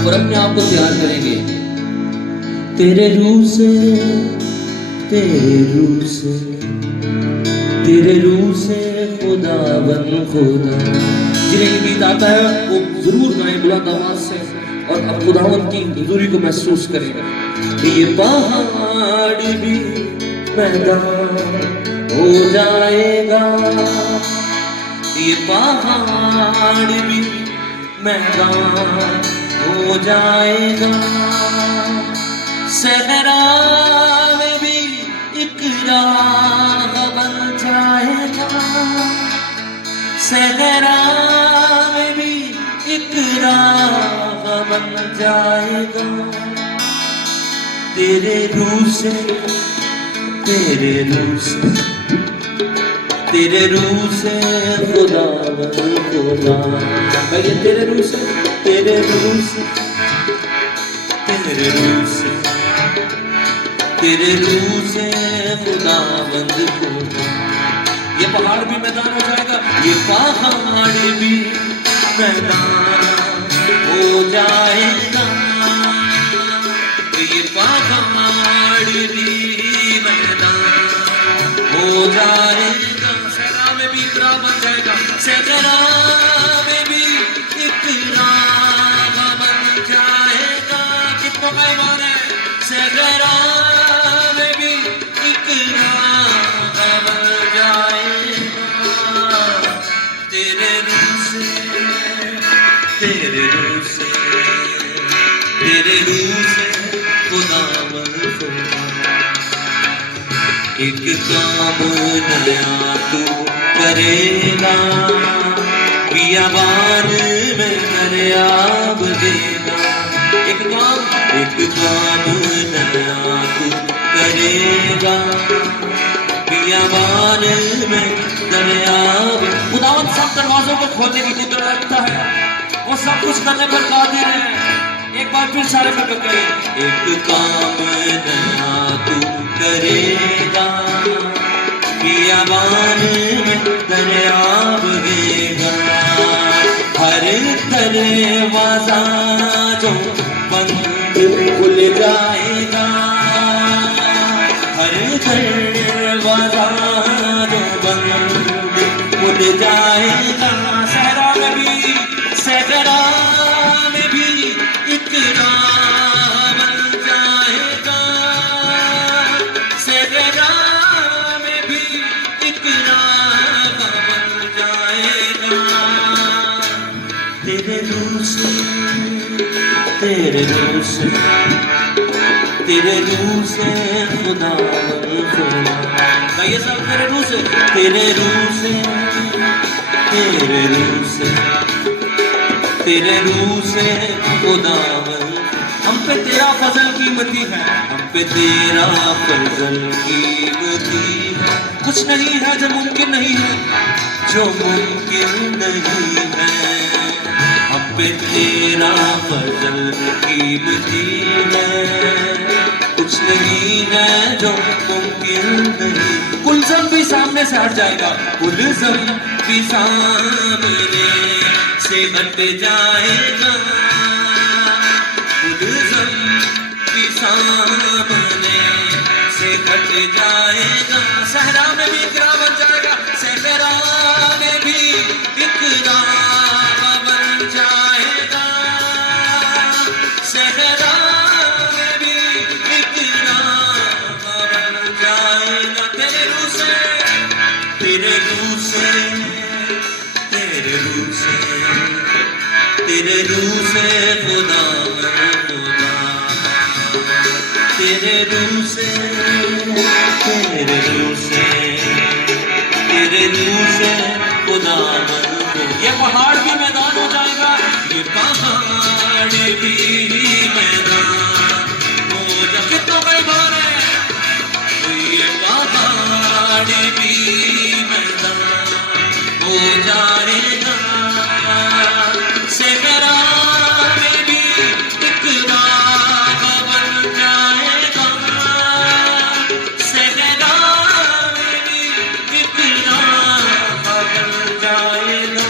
और अपने आप को तैयार करेंगे। तेरे रूह से, तेरे रूह से, तेरे रूह से खुदा बन खुदा। जिन्हें ये गीत आता है वो जरूर गाएं बुलंद आवाज से और अब खुदावंद की हुजूरी को महसूस करें। ये पहाड़ भी मैदान हो जाएगा, ये पहाड़ भी मैदान हो जाएगा, सहरा में भी एक राह बन जाएगा, सहरा में भी एक राह बन जाएगा। तेरे रूह से, तेरे रूह से, तेरे रूह से खुदा बन खुदा। भैया तेरे रूह से, तेरे रूह से, तेरे रूह से, तेरे रूह से खुदा बंद खुदा। ये पहाड़ भी मैदान हो जाएगा, ये पहाड़ भी मैदान हो जाएगा, ये पहाड़ भी मैदान हो जाएगा, सहरा में भी इकरा बन जाएगा, सहरा में भी इकरा बन जाएगा। कितना मेहमान है, सहरा में भी इकरा बन जाएगा। तेरे रूह से, तेरे रूह से, तेरे रूह से खुदा बन खुदा। एक काम नया तू करेगा, बियाबान में दरियाब देगा। एक काम नया तू करेगा, बियाबान में दरियाब। खुदावंद सब दरवाजों को खोलने की कुदरत रखता है, वो सब कुछ करने पर कादिर है। एक बार फिर सारे मिलकर करें। एक काम नया तू करेगा, बियाबान में दरियाब देगा। हर दरवाजा जो बंद खुल जाएगा, हर दरवाजा जो बंद खुल जाएगा। सहरा में भी, सहरा में भी इकरा बन जाएगा, सहरा में भी इकरा बन जाएगा। तेरे रूह से, तेरे रूह से, तेरे रूह से खुदा बन खुदा। ये सब तेरे रूह से, तेरे रूह से, तेरे रूह से, तेरे रूह से खुदा बन। हम पे तेरा फजल कीमती है, हम पे तेरा फजल कीमती है। कुछ नहीं है जो मुमकिन नहीं है, जो मुमकिन नहीं है। हम पे तेरा फजल कीमती है, कुछ नहीं है जो मुमकिन नहीं। कुलज़म भी सामने से हट जाएगा, कुलज़म भी सामने से हट जाएगा, कुलज़म भी सामने से हट जाएगा। सहरा में भी इकरा बन जाएगा, सहरा में भी इकरा बन जाएगा, सहरा में भी इकरा बन जाएगा। तेरे रूह से, तेरे रूह से, तेरे रूह से, तेरे रूह से खुदा बन खुदा। तेरे रूह से, तेरे रूह से, तेरे रूह से खुदा बन खुदा। ये पहाड़ भी मैदान हो जाएगा, ये पहाड़ भी मैदान हो जाएगा। कितना मेहमान है, ये पहाड़ भी मैदान हो जाएगा, सहरा में भी इकरा बन जाएगा, सहरा में भी इकरा बन जाएगा।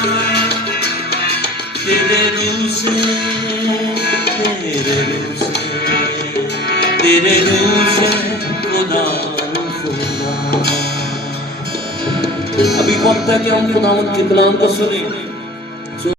तेरे रूह से खुदा खुदा। अभी वक्त है कि हम खुदावंद के कलाम को सुने।